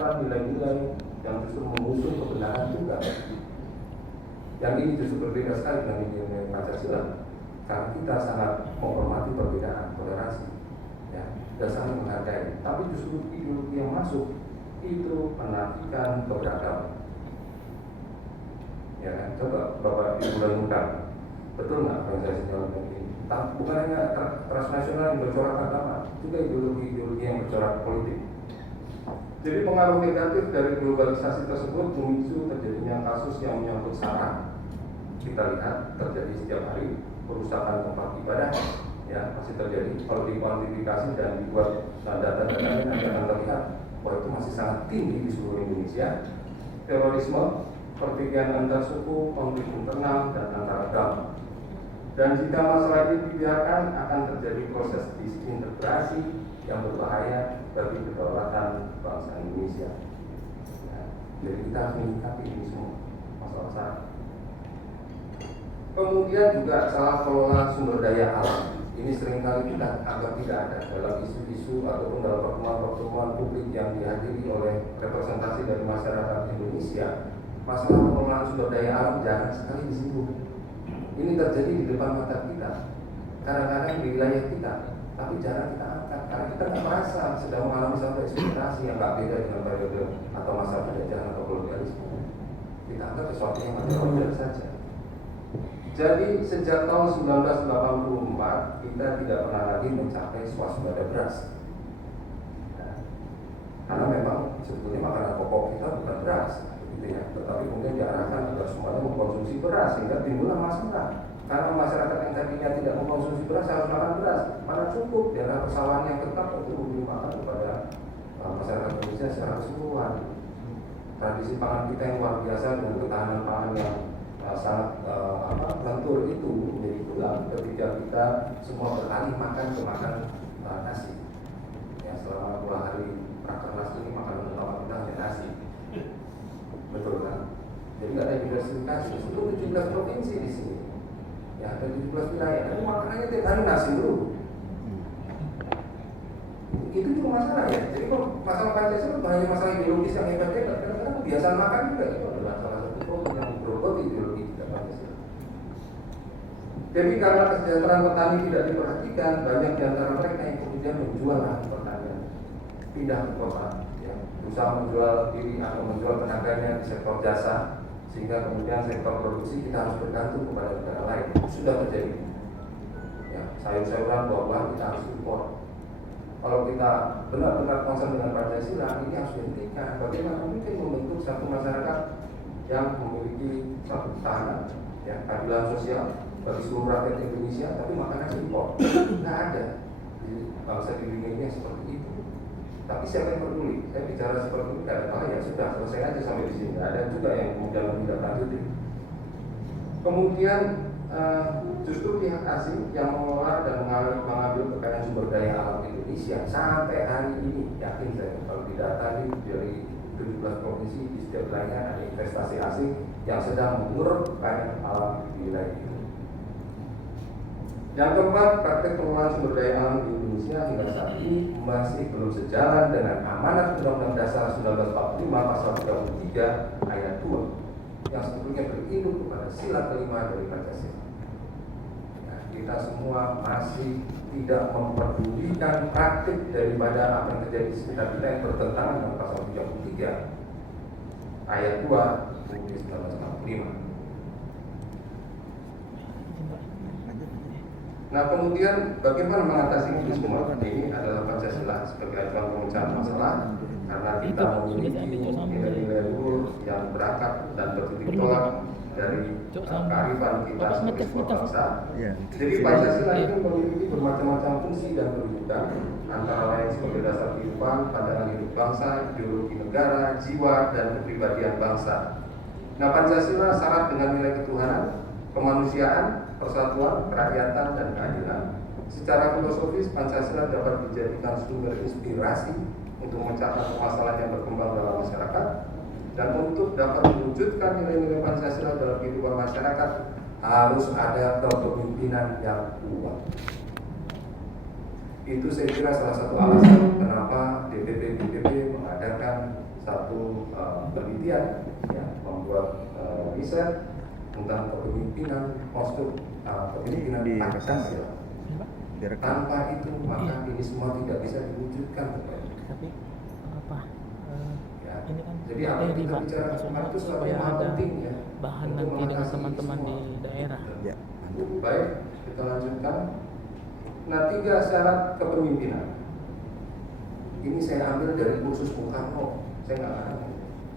mengajarkan nilai-nilai yang justru mengusung kebenaran juga. Yang ini justru berbeda sekali dengan nilai Pancasila, karena kita sangat menghormati perbedaan, toleransi, ya, dan saling menghargai. Tapi justru ideologi yang masuk itu menafikan keberagaman. Ya kan? Coba Bapak Ibu renungkan, betul nggak apa yang saya sampaikan ini? Bukan hanya transnasional yang bercorak agama, juga ideologi-ideologi yang bercorak politik. Jadi pengaruh negatif dari globalisasi tersebut memicu terjadinya kasus yang menyangkut SARA. Kita lihat terjadi setiap hari perusakan tempat ibadah, ya masih terjadi. Kalau dikuantifikasi dan dibuat data-datanya nanti akan terlihat bahwa itu masih sangat tinggi di seluruh Indonesia. Terorisme, pertikaian antar suku, konflik internal dan antar agama. Dan jika masalah ini dibiarkan akan terjadi proses disintegrasi yang berbahaya bagi kedaulatan bangsa Indonesia. Ya, jadi kita harus menyikapi ini semua masalah SARA. Kemudian juga salah kelola sumber daya alam. Ini seringkali kita anggap tidak ada dalam isu-isu ataupun dalam pertemuan-pertemuan publik yang dihadiri oleh representasi dari masyarakat Indonesia. Masalah pengelolaan sumber daya alam jarang sekali disinggung. Ini terjadi di depan mata kita, kadang-kadang di wilayah kita, tapi jarang kita angkat karena kita nggak merasa sedang mengalami satu ekspektasi yang nggak beda dengan periode atau masa penjajahan atau kolonialisme. Kita anggap sesuatu yang wajar saja. Jadi sejak tahun 1984 kita tidak pernah lagi mencapai swasembada beras. Nah, karena memang sebetulnya makanan pokok kita bukan beras, gitu ya. Tetapi kemudian diarahkan agar semuanya mengkonsumsi beras sehingga timbullah masalah. Karena masyarakat yang tadinya tidak mengkonsumsi beras harus makan beras, mana cukup di daerah persawahan yang tetap untuk memberi makan kepada masyarakat Indonesia secara keseluruhan. Tradisi pangan kita yang luar biasa dengan ketahanan pangan yang sangat lentur itu menjadi pulang ketika kita semua beralih makan ke makan nasi. Ya, selama 2 hari rakernas ini makanan utama kita hanya nasi. Betul kan? Jadi nggak ada diversifikasi. Itu 17 provinsi di sini. Ya, ada 17 wilayah. Tapi makanannya tiap hari nasi dulu. Itu juga masalah ya. Jadi kalau masalah Pancasila bukan hanya masalah ideologis yang hebat-hebat, kadang-kadang kebiasaan makan juga itu adalah salah satu problem yang berubah ideologi kita Pancasila. Jadi karena kesejahteraan petani tidak diperhatikan, banyak di antara mereka yang kemudian menjual lahan pertanian, pindah ke kota, ya, berusaha menjual diri atau menjual tenaganya di sektor jasa, sehingga kemudian sektor produksi kita harus bergantung kepada negara lain. Sudah terjadi. Ya, sayur-sayuran, buah-buahan kita harus impor. Kalau kita benar-benar concern dengan Pancasila, ini harus dihentikan. Bagaimana mungkin membentuk satu masyarakat yang memiliki satu ketahanan, ya, keadilan sosial bagi seluruh rakyat Indonesia, tapi makanan impor? Nggak ada di bangsa di dunia ini yang seperti itu. Tapi siapa yang peduli? Saya bicara seperti ini, tidak ada ya sudah selesai aja sampai di sini. Ada juga yang kemudian menindaklanjuti. Kemudian justru pihak asing yang mengelola dan mengambil kekayaan sumber daya alam Indonesia sampai hari ini, yakin saya kalau didata dari 17 provinsi di setiap wilayah ada investasi asing yang sedang menguruk kekayaan alam di wilayah itu. Yang keempat, praktek pengelolaan sumber daya alam di Indonesia hingga saat ini masih belum sejalan dengan amanat Undang-Undang Dasar 1945 pasal 33 ayat 2 yang sebetulnya berinduk kepada sila kelima dari Pancasila. Nah, kita semua masih tidak memperdulikan praktik daripada apa yang terjadi di sekitar kita yang bertentangan dengan pasal 33 ayat 2 UUD 1945. Nah, kemudian bagaimana mengatasi itu semua? Ini adalah Pancasila sebagai acuan pemecahan masalah, karena kita memiliki nilai-nilai luhur yang berangkat dan bertitik tolak dari kearifan kita sebagai sebuah bangsa. Jadi Pancasila itu memiliki bermacam-macam fungsi dan kedudukan, antara lain sebagai dasar kehidupan, pandangan hidup bangsa, ideologi negara, jiwa dan kepribadian bangsa. Nah, Pancasila syarat dengan nilai ketuhanan, kemanusiaan, persatuan, kerakyatan, dan keadilan. Secara filosofis, Pancasila dapat dijadikan sumber inspirasi untuk mencapai permasalahan yang berkembang dalam masyarakat, dan untuk dapat mewujudkan nilai-nilai Pancasila dalam kehidupan masyarakat harus ada kepemimpinan yang kuat. Itu saya kira salah satu alasan kenapa DPP mengadakan satu penelitian, ya, membuat riset tentang kepemimpinan postur kepemimpinan Pancasila. Tanpa itu maka ini semua tidak bisa diwujudkan. Tapi apa? Ya. Ini kan Jadi apa yang kita bicara itu sesuatu yang penting, ya, bahan nanti dengan teman-teman di daerah. Ya. Baik, kita lanjutkan. Nah, 3 syarat kepemimpinan. Ini saya ambil dari kursus Bung Karno. Saya nggak tahu.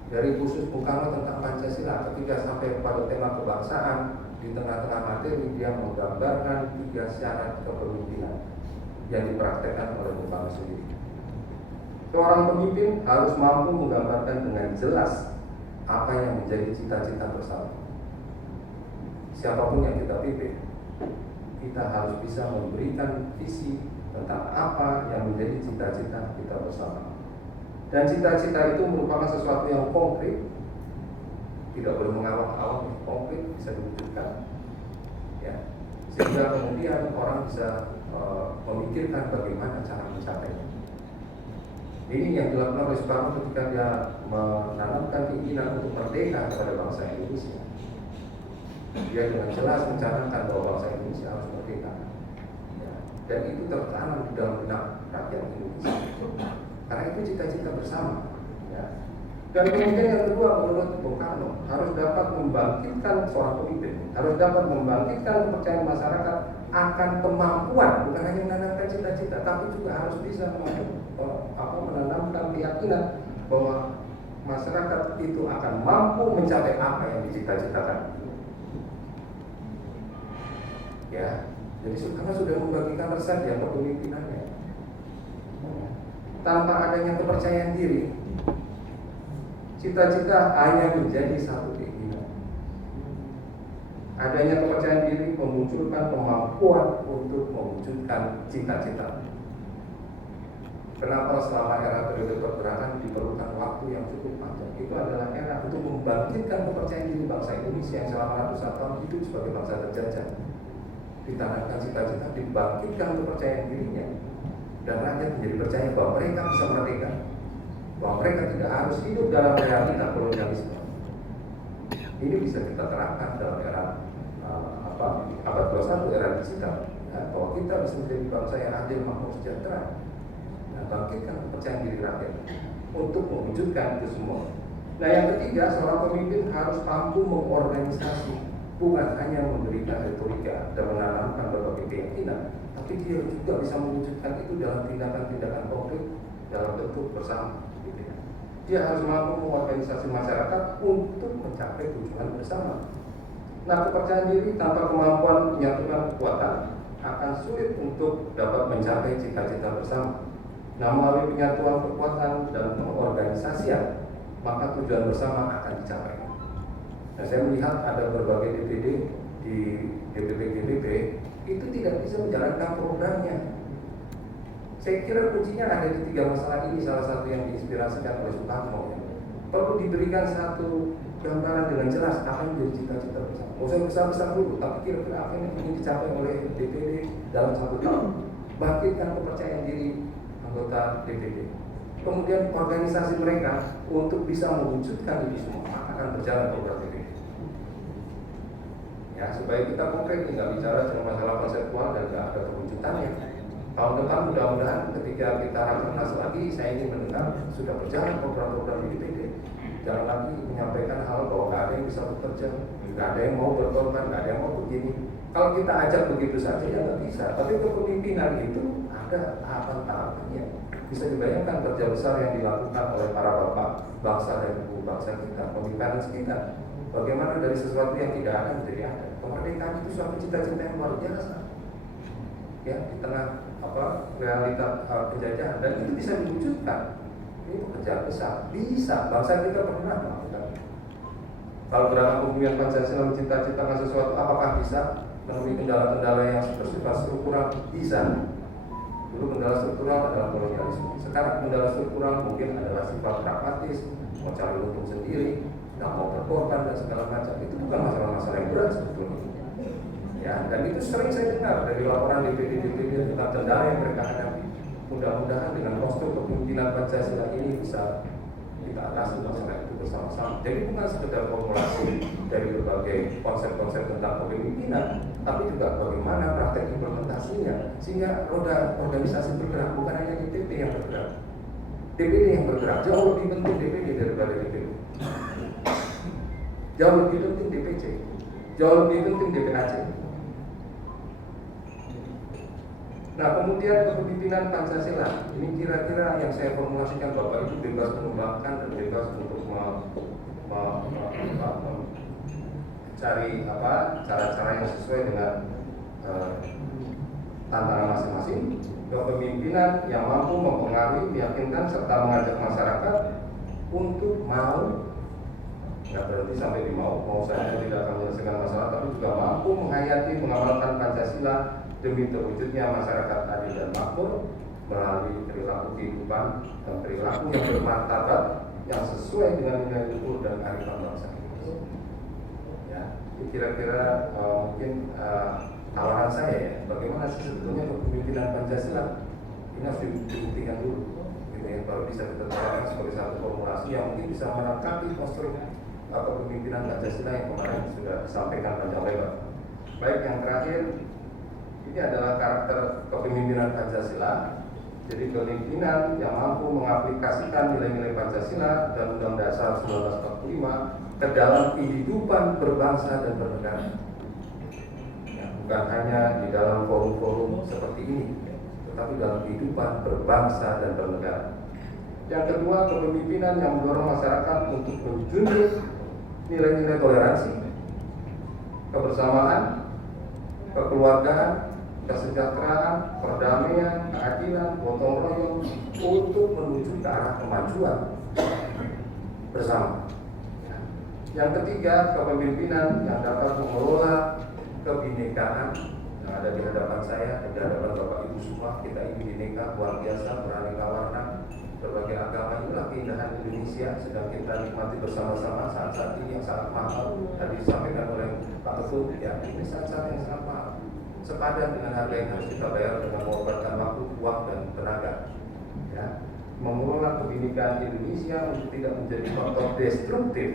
Dari kursus Bung Karno tentang Pancasila, ketika sampai pada tema kebangsaan, di tengah-tengah materi dia menggambarkan 3 syarat kepemimpinan yang dipraktekkan oleh Bung Karno sendiri. Seorang pemimpin harus mampu menggambarkan dengan jelas apa yang menjadi cita-cita bersama. Siapapun yang kita pimpin, kita harus bisa memberikan visi tentang apa yang menjadi cita-cita kita bersama. Dan cita-cita itu merupakan sesuatu yang konkret, tidak boleh mengawang-awang, konkret, bisa diwujudkan, ya, sehingga kemudian orang bisa memikirkan bagaimana cara mencapainya. Ini yang dilakukan oleh Soekarno ketika dia menanamkan keinginan untuk merdeka kepada bangsa Indonesia. Dia dengan jelas mencanangkan bahwa bangsa Indonesia harus merdeka, ya, dan itu tertanam di dalam benak rakyat Indonesia. Karena itu cita-cita bersama, ya. Dan kemudian yang kedua, menurut Bung Karno, harus dapat membangkitkan seorang pemimpin, harus dapat membangkitkan kepercayaan masyarakat akan kemampuan, bukan hanya menanamkan cita-cita, tapi juga harus bisa menanamkan keyakinan bahwa masyarakat itu akan mampu mencapai apa yang dicita-citakan. Ya, jadi Soekarno sudah membagikan resep yang kepemimpinannya. Tanpa adanya kepercayaan diri, cita-cita hanya menjadi satu keinginan. Adanya kepercayaan diri memunculkan kemampuan untuk mewujudkan cita-cita. Kenapa selama era periode pergerakan diperlukan waktu yang cukup panjang? Itu adalah era untuk membangkitkan kepercayaan diri bangsa Indonesia yang selama ratusan tahun hidup sebagai bangsa terjajah. Ditanamkan cita-cita, dibangkitkan kepercayaan dirinya, dan rakyat menjadi percaya bahwa mereka bisa merdeka, bahwa mereka tidak harus hidup dalam realita kolonialisme. Ini bisa kita terapkan dalam era abad 21, era digital, ya, bahwa kita bisa menjadi bangsa yang adil, makmur, sejahtera. Nah, bangkitkan kepercayaan diri rakyat untuk mewujudkan itu semua. Nah, yang ketiga, seorang pemimpin harus mampu mengorganisasi, bukan hanya memberikan retorika dan menanamkan berbagai keyakinan, tapi dia juga bisa mewujudkan itu dalam tindakan-tindakan konkret dalam bentuk bersama. Dia harus mampu mengorganisasi masyarakat untuk mencapai tujuan bersama. Nah, kepercayaan diri tanpa kemampuan menyatukan kekuatan akan sulit untuk dapat mencapai cita-cita bersama. Nah, melalui penyatuan kekuatan dan pengorganisasian, maka tujuan bersama akan dicapai. Nah, saya melihat ada berbagai DPD di DPP-DPP itu tidak bisa menjalankan programnya. Saya kira kuncinya ada di 3 masalah ini, salah satu yang diinspirasikan oleh Soekarno. Perlu diberikan satu gambaran dengan jelas apa yang menjadi cita-cita bersama. Mau saya besar-besar dulu, tapi kira-kira apa yang ingin dicapai oleh DPD dalam 1 tahun. Bangkitkan kepercayaan diri anggota DPD. Kemudian organisasi mereka untuk bisa mewujudkan ini semua akan berjalan program DPD. Ya, supaya kita konkret, nggak bicara cuma masalah konseptual dan nggak ada kewujudannya. Tahun depan mudah-mudahan ketika kita rakernas lagi, saya ingin mendengar sudah berjalan program-program di DPD. Jangan lagi menyampaikan hal bahwa nggak ada yang bisa bekerja, nggak ada yang mau berkorban, nggak ada yang mau begini. Kalau kita ajak begitu saja ya nggak bisa. Tapi kepemimpinan itu ada tahapan-tahapannya. Bisa dibayangkan kerja besar yang dilakukan oleh para bapak bangsa dan ibu bangsa kita, pemimpinan kita. Bagaimana dari sesuatu yang tidak ada menjadi ada. Kemerdekaan itu suatu cita-cita yang luar biasa. Ya, di tengah realita penjajahan, dan itu bisa diwujudkan. Ini pekerjaan besar, bisa. Bangsa kita pernah melakukan. Kalau gerakan kepemimpinan Pancasila mencita-citakan sesuatu, apakah bisa menemui kendala-kendala yang bersifat struktural? Bisa. Dulu kendala struktural adalah kolonialisme. Sekarang kendala struktural mungkin adalah sifat pragmatis, mau cari untung sendiri, nggak mau berkorban dan segala macam. Itu bukan masalah-masalah yang berat sebetulnya. Ya, dan itu sering saya dengar dari laporan DPD tentang kendala yang mereka hadapi. Mudah-mudahan dengan postur kepemimpinan Pancasila ini bisa kita atasi masalah itu bersama-sama. Jadi bukan sekedar formulasi dari berbagai konsep-konsep tentang kepemimpinan, tapi juga bagaimana praktek implementasinya sehingga roda organisasi bergerak, bukan hanya DPP yang bergerak. DPD yang bergerak jauh lebih penting DPD daripada DPD. Jauh lebih penting DPC, jauh lebih penting DPAC. Nah, kemudian kepemimpinan Pancasila ini kira-kira yang saya formulasikan, Bapak Ibu bebas mengembangkan dan bebas untuk mencari cara-cara yang sesuai dengan tantangan masing-masing. Kepemimpinan yang mampu mempengaruhi, meyakinkan serta mengajak masyarakat untuk mau, nggak berhenti sampai di mau saja tidak akan menyelesaikan masalah, tapi juga mampu menghayati, mengamalkan Pancasila demi terwujudnya masyarakat adil dan makmur melalui perilaku kehidupan dan perilaku yang bermartabat yang sesuai dengan nilai luhur dan kearifan bangsa Indonesia. Ya, ini kira-kira mungkin tawaran saya ya, bagaimana sih sebetulnya kepemimpinan Pancasila ini harus dibuktikan dulu, gitu ya, baru bisa kita terapkan sebagai satu formulasi yang mungkin bisa melengkapi konstruk kepemimpinan Pancasila yang kemarin sudah disampaikan panjang lebar. Baik, yang terakhir ini adalah karakter kepemimpinan Pancasila. Jadi kepemimpinan yang mampu mengaplikasikan nilai-nilai Pancasila dan Undang Dasar 1945 ke dalam kehidupan berbangsa dan bernegara. Ya, bukan hanya di dalam forum-forum seperti ini, tetapi dalam kehidupan berbangsa dan bernegara. Yang kedua, kepemimpinan yang mendorong masyarakat untuk menjunjung nilai-nilai toleransi, kebersamaan, kekeluargaan, kesejahteraan, perdamaian, keadilan, gotong royong untuk menuju ke arah kemajuan bersama. Yang ketiga, kepemimpinan yang dapat mengelola kebinekaan yang ada di hadapan saya, di hadapan Bapak Ibu semua. Kita ini bineka, luar biasa, beraneka warna, berbagai agama. Inilah keindahan Indonesia sedang kita nikmati bersama-sama saat-saat ini yang sangat mahal. Tadi disampaikan oleh Pak Ketua, ya ini saat-saat yang sangat mahal, sepadan dengan harga yang harus kita bayar dengan mengorbankan waktu, uang, dan tenaga. Ya, mengelola kebinekaan Indonesia untuk tidak menjadi faktor destruktif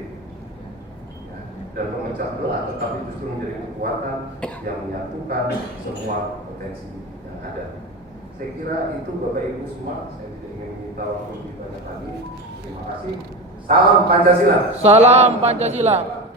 ya, dan memecah belah, tetapi justru menjadi kekuatan yang menyatukan semua potensi yang ada. Saya kira itu Bapak Ibu semua. Saya tidak ingin meminta waktu lebih banyak lagi. Terima kasih. Salam Pancasila. Salam Pancasila.